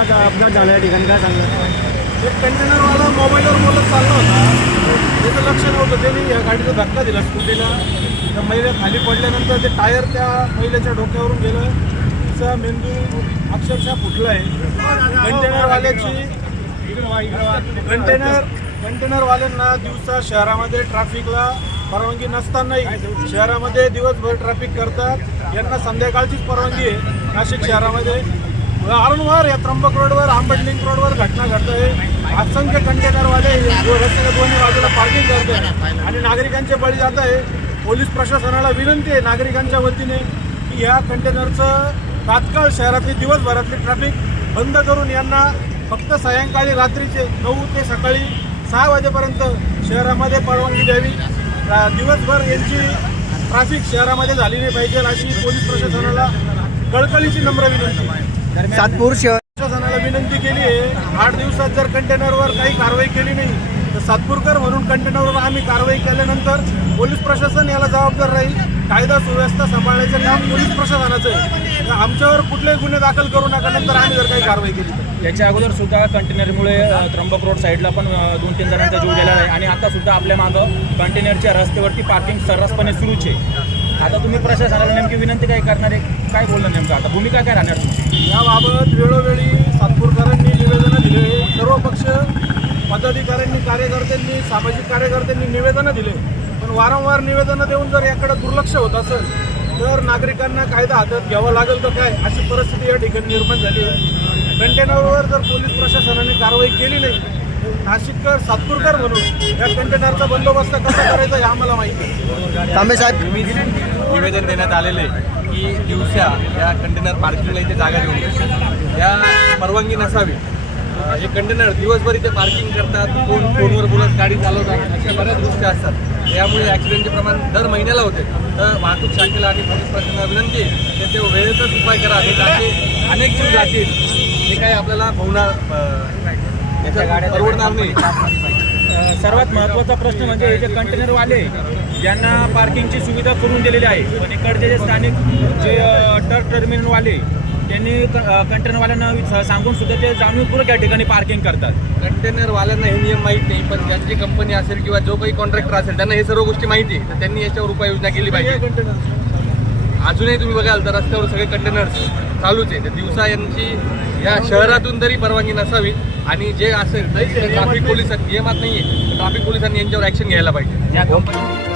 आता अपघात झाला या ठिकाणी, काय सांगू? एक कंटेनरवाला मोबाईलवर बोलत चालला होता, त्याचं लक्ष नव्हतं. त्यांनी या गाडीचा धक्का दिला स्कूटीला. त्या महिला खाली पडल्यानंतर ते टायर त्या महिलेच्या डोक्यावरून गेलं. तिचा मेंदू अक्षरशः फुटला आहे. कंटेनरवाल्यांना दिवसा शहरामध्ये ट्रॅफिकला परवानगी नसतानाही शहरामध्ये दिवसभर ट्रॅफिक करतात. यांना संध्याकाळचीच परवानगी आहे. नाशिक शहरामध्ये वारंवार या त्र्यंबक रोडवर, आंबट लिंक रोडवर घटना घडत आहे. असंख्य कंटेनरवाले रस्त्याच्या दोन्ही बाजूला पार्किंग करतात आणि नागरिकांचे बळी जात आहे. पोलीस प्रशासनाला विनंती आहे नागरिकांच्या वतीने की या कंटेनरचं तात्काळ शहरातली दिवसभरातली ट्रॅफिक बंद करून यांना फक्त सायंकाळी रात्रीचे 9 ते सकाळी 6 वाजेपर्यंत शहरामध्ये परवानगी द्यावी. दिवसभर यांची ट्रॅफिक शहरामध्ये झाली नाही पाहिजे अशी पोलीस प्रशासनाला कळकळीची नम्र विनंती. सातपूर शहर प्रशासनाला विनंती केली आहे. 8 दिवसात जर कंटेनरवर काही कारवाई केली नाही तर सातपूरकर म्हणून कंटेनरवर आम्ही कारवाई केल्यानंतर पोलीस प्रशासन याला जबाबदार राहील. कायदा सुव्यवस्था सांभाळण्याचं काम पोलीस प्रशासनाचं आहे. आमच्यावर कुठलेही गुन्हे दाखल करू नका नंतर आम्ही जर काही कारवाई केली तर. याच्या अगोदर सुद्धा कंटेनरमुळे त्र्यंबक रोड साईडला पण 2-3 जणांचा जीव गेला आहे आणि आता सुद्धा आपल्या मागं कंटेनरच्या रस्त्यावरती पार्किंग सर्रासपणे सुरूच आहे. आता तुम्ही प्रशासनाला नेमकी विनंती काय करणार आहे, काय बोलणं नेमकं, आता भूमिका काय राहणार तुमची? याबाबत वेळोवेळी सातपूरकरांनी निवेदनं दिले. सर्व पक्ष पदाधिकाऱ्यांनी, कार्यकर्त्यांनी, सामाजिक कार्यकर्त्यांनी निवेदनं दिले. पण वारंवार निवेदनं देऊन जर याकडे दुर्लक्ष होत असेल तर नागरिकांना कायदा हातात घ्यावा लागेल तर काय, अशी परिस्थिती या ठिकाणी निर्माण झाली आहे. कंटेनरवर जर पोलीस प्रशासनाने कारवाई केली नाही नाशिककर, सातपूरकर म्हणून या कंटेनरचा बंदोबस्त कसा करायचा हे आम्हाला माहिती आहे. तांबे साहेब, निवेदन देण्यात आलेले की दिवसा या कंटेनर पार्किंगला इथे जागा देऊन या परवानगी नसावी. हे कंटेनर दिवसभर इथे पार्किंग करतात, फोनवर बोलत गाडी चालवतात, अशा बऱ्याच गोष्टी असतात. यामुळे ॲक्सिडेंटचे प्रमाण दर महिन्याला होते. तर वाहतूक शाखेला आणि पोलीस प्रशासनाला विनंती आहे की ते वेळेतच उपाय करा. हे अनेक जीव जातील, हे काही आपल्याला परवडणार नाही. सर्वात महत्त्वाचा प्रश्न म्हणजे हे जे कंटेनरवाले ज्यांना पार्किंगची सुविधा करून दिलेली आहे, पण इकडचे जे स्थानिक जे ट्रक टर्मिनलवाले त्यांनी कंटेनरवाल्यांना सांगून सुद्धा ते जाणीवपूर्वक या ठिकाणी पार्किंग करतात. कंटेनरवाल्यांना हे नियम माहीत नाही, पण ज्यांची कंपनी असेल किंवा जो काही कॉन्ट्रॅक्टर असेल त्यांना हे सर्व गोष्टी माहिती आहे. तर त्यांनी याच्यावर उपाययोजना केली पाहिजे. अजूनही तुम्ही बघाल तर रस्त्यावर सगळे कंटेनर्स चालूच आहे. तर दिवसा यांची या शहरातून तरी परवानगी नसावी आणि जे असेल तरी ट्रॅफिक पोलिसांनी नियमात नाही आहे, ट्रॅफिक पोलिसांनी यांच्यावर ॲक्शन घ्यायला पाहिजे. या कंपनी